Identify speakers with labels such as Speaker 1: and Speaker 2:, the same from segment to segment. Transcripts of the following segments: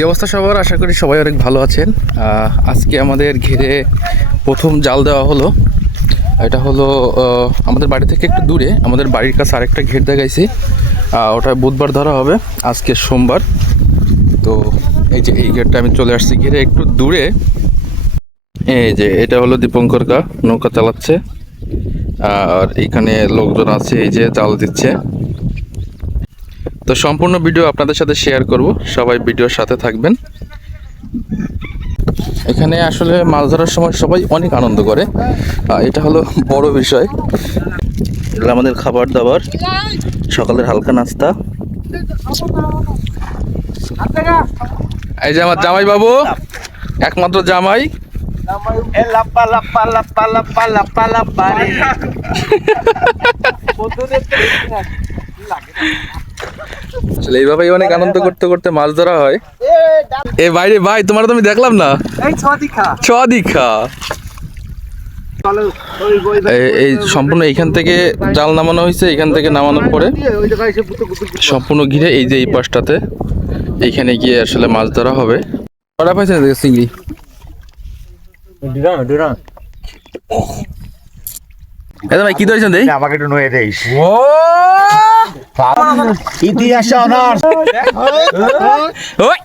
Speaker 1: কি অবস্থা সবার? আশা করি সবাই অনেক ভালো আছেন। আজকে আমাদের ঘিরে প্রথম জাল দেওয়া হলো। এটা হলো আমাদের বাড়ি থেকে একটু দূরে। আমাদের বাড়ির কাছে আরেকটা ঘের দেখাইছি। ওটা বুধবার ধরা হবে। আজকে সোমবার। তো এই যে এই ঘেরটা আমি চলে আসছি ঘিরে একটু দূরে। এই যে এটা হলো দীপঙ্কর কা নৌকা চালাচ্ছে। আর এখানে লোকজন আছে, এই যে জাল দিচ্ছে। তো সম্পূর্ণ ভিডিও আপনাদের সাথে শেয়ার করব। সবাই ভিডিওর সাথে থাকবেন। এখানে আসলে মাছ ধরার সময় সবাই অনেক আনন্দ করে। এটা হলো বড় বিষয়। এটা আমাদের খাবার দাবার। সকালের হালকা নাস্তা। এই যে আমার জামাই বাবু একমাত্র জামাই। আসলে এইভাবেই অনেক আনন্দ করতে করতে মাছ ধরা হয়।
Speaker 2: এ
Speaker 1: বাইরে ভাই তোমার তো আমি দেখলাম না। ছ দীক্ষা
Speaker 2: চলো ওই ওই
Speaker 1: এই- এই সম্পূর্ণ এইখান থেকে জাল নামানো হয়েছে এখান থেকে নামানোর পরে। সম্পূর্ণ ঘিরে এই যে এই পাশটাতে। এইখানে গিয়ে আসলে মাছ ধরা হবে। কটা পাইছে চিংড়ি? ভাই কি ধরেছেন দেই?
Speaker 2: আমাকে একটু নয়ে দেইস
Speaker 1: ও!
Speaker 2: ইতিহাস অনার্স।
Speaker 1: ওই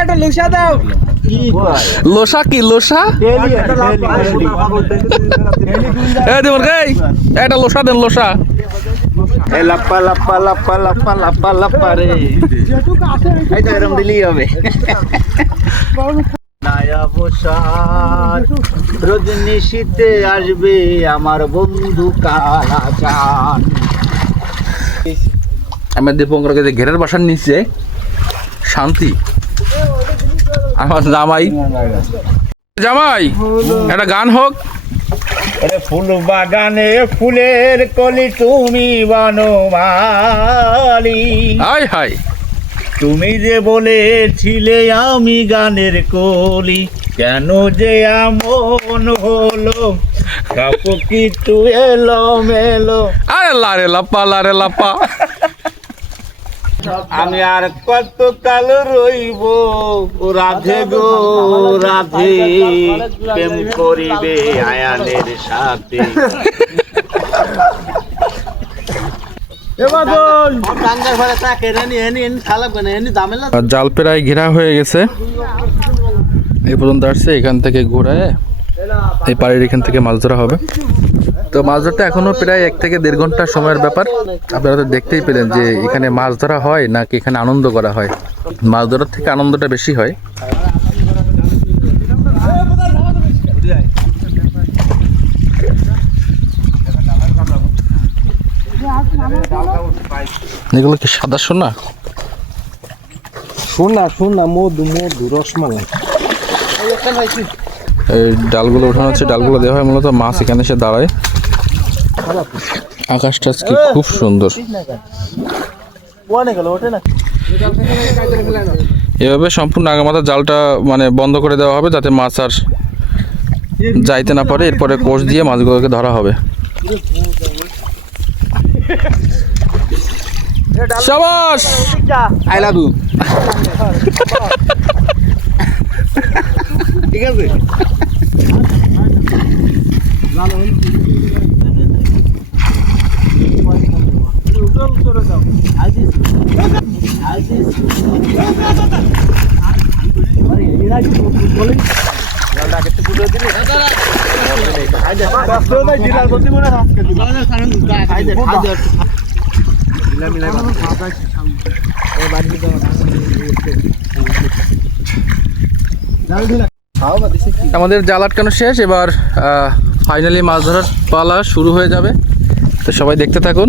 Speaker 2: একটা লুসা দাও
Speaker 1: লোসা কি লোসা? এ দেবন এই একটা লোসা দেন লোসা।
Speaker 2: লাপ্পা লাপ্পা লাপ্পা লাপ্পা লাপ্পা লাপ্পা রে। এই তো এরম দিলেই হবে। শীতে আসবে আমার বন্ধু কালা চান
Speaker 1: আমি দীপঙ্করকে যে ঘেরের বাসার নিচে শান্তি। আমার জামাই। জামাই একটা গান হোক।
Speaker 2: ফুল বাগানে ফুলের কলি তুমি বনমালি
Speaker 1: হাই হাই।
Speaker 2: তুমি যে বলেছিলে আমি গানের কলি কেন যে এমন হলো? কাপু কিছু এলো মেলো
Speaker 1: আরে লারে লাপ্পা লারে লাপ্পা
Speaker 2: আমি আর কত কাল রইব রাধে গো রাধে। প্রেম করিবে আয়ানের সাথে।
Speaker 1: জাল প্রায় ঘেরা হয়ে গেছে। এই পর্যন্ত আসছে এখান থেকে ঘোরায়। এই পাড়ির এখান থেকে মাছ ধরা হবে। তো মাছ ধরতে এখনও প্রায় এক থেকে দেড় ঘণ্টা সময়ের ব্যাপার। আপনারা তো দেখতেই পেলেন যে এখানে মাছ ধরা হয় নাকি এখানে আনন্দ করা হয়। মাছ ধরার থেকে আনন্দটা বেশি হয়। এগুলো কি সাদা সোনা?
Speaker 3: শোনা শোনা মধু মধু রসমালাই।
Speaker 1: এই ডালগুলো ওঠানো হচ্ছে ডালগুলো দেওয়া হয় মূলত মাছ এখানে এসে দাঁড়ায়। আকাশটা আজকে খুব সুন্দর। এভাবে সম্পূর্ণ আগামাতা জালটা মানে বন্ধ করে দেওয়া হবে যাতে মাছ আর যাইতে না পারে। এরপরে কোষ দিয়ে মাছগুলোকে ধরা হবে। সাবাস!
Speaker 2: I love you. ঠিক আছে?
Speaker 1: আমাদের জাল আটকানো শেষ, এবার ফাইনালি মাছ ধরার পালা শুরু হয়ে যাবে। তো সবাই দেখতে থাকুন।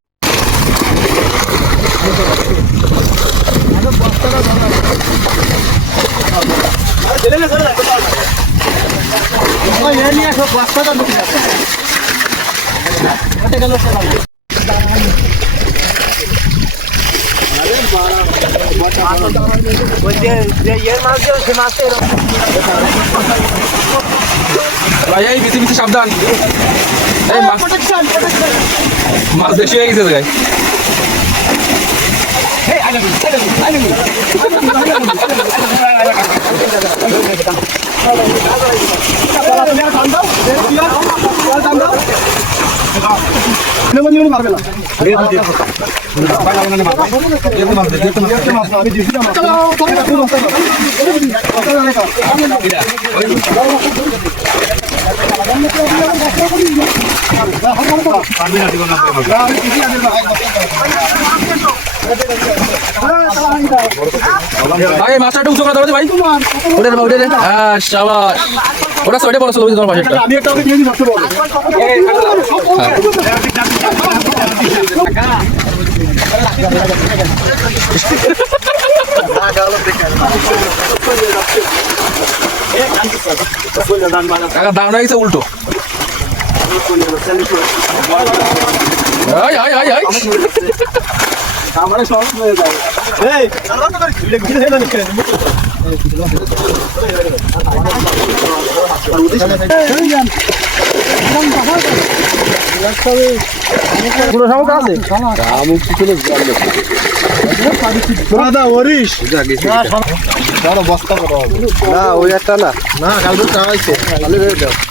Speaker 4: ভাই এই বিসি বিসি সাবধান মাছ মাছ বেশি হয়ে গেছে গাই ভাই মাছটা একটু উঁচু করে দাও তো ভাই। ওটা দে, ওটা হ্যাঁ শাবাশ ওটা সাইডে পড়া তোমার পাশেরটা কাকা দাম গেছে উল্টো আয় আয় আয় আয়
Speaker 3: না ওই একটা না না কাল তো চাইছে কালে রে দাও করতে যাই চলতে পারো কি কা তোর ওই যে ওই তো দেখতে ওই যে
Speaker 4: বেলা বেলা হ্যাঁ বেলাট
Speaker 3: না ওই ওটা না না ওটা দে ওই জায়গাতে করো এই উসরে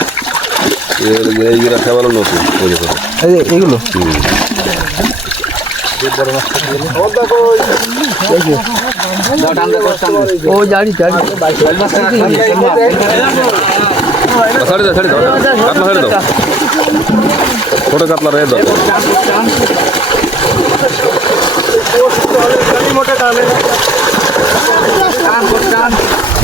Speaker 5: এইগুলো খাবার নতুন
Speaker 4: এইগুলো ও জানি জানি।
Speaker 5: ছাড়ে দাও ছাড়ে দাও কাতলা ছাড়ে দাও। ছোট কাতলা রে দাও এইগুলো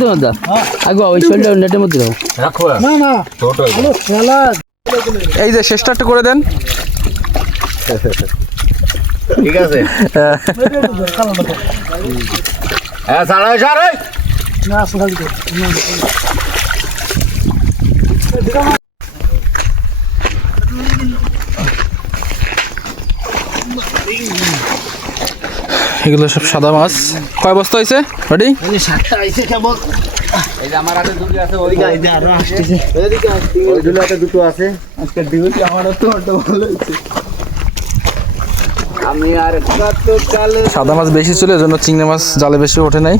Speaker 2: তোমার দা আগো ওই শৈলটা নেটের মধ্যে দাও।
Speaker 4: এই যে শেষটা একটু করে দেন।
Speaker 1: ঠিক আছে। হ্যাঁ সাড়ে সাড়ে
Speaker 4: এগুলো সব সাদা মাছ। কয় বস্তা হয়েছে রেডি সাদা মাছ বেশি ছিল এজন্য চিংড়ি মাছ জালে বেশি ওঠে নাই।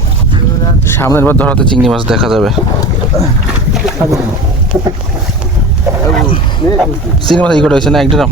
Speaker 4: সামনের বার ধরাতে চিংড়ি মাছ দেখা যাবে। চিংড়ি মাছ এই কটা হয়েছে না এক ড্রাম?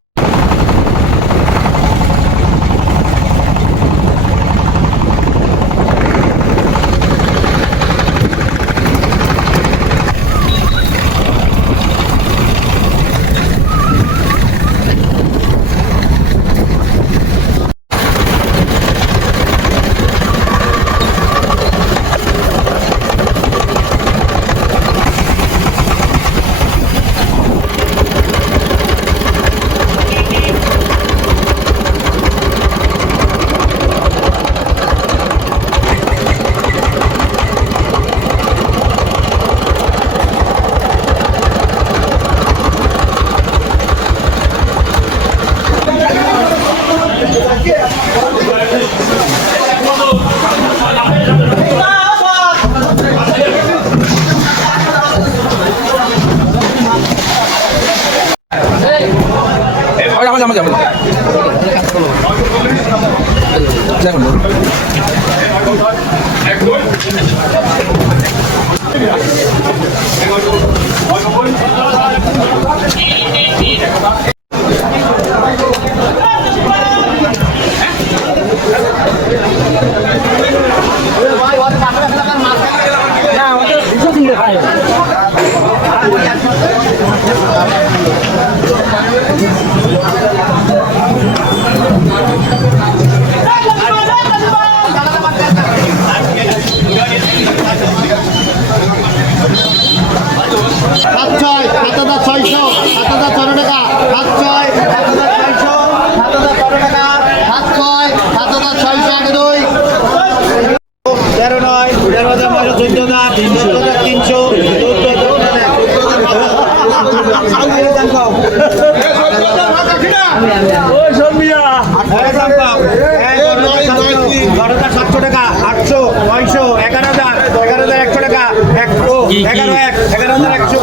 Speaker 2: এগারো এক এগারো হাজার একশো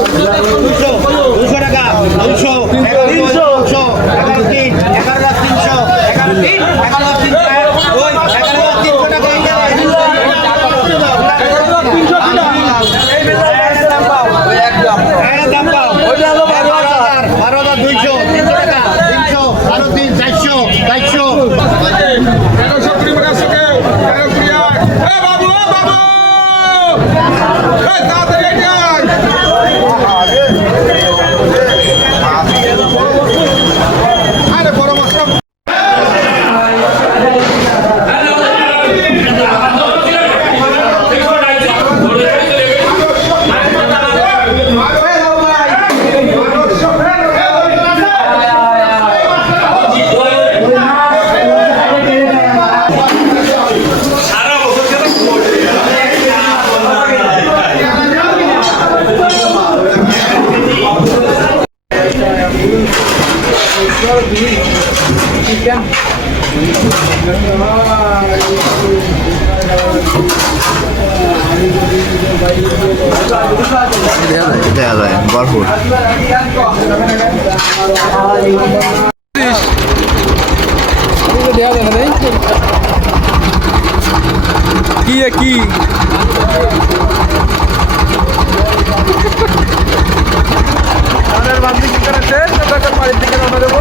Speaker 1: কি কি? আমাদের
Speaker 6: বান্ধব কি করে
Speaker 7: সে তাদের বাড়ির দিকে নামা দেবো।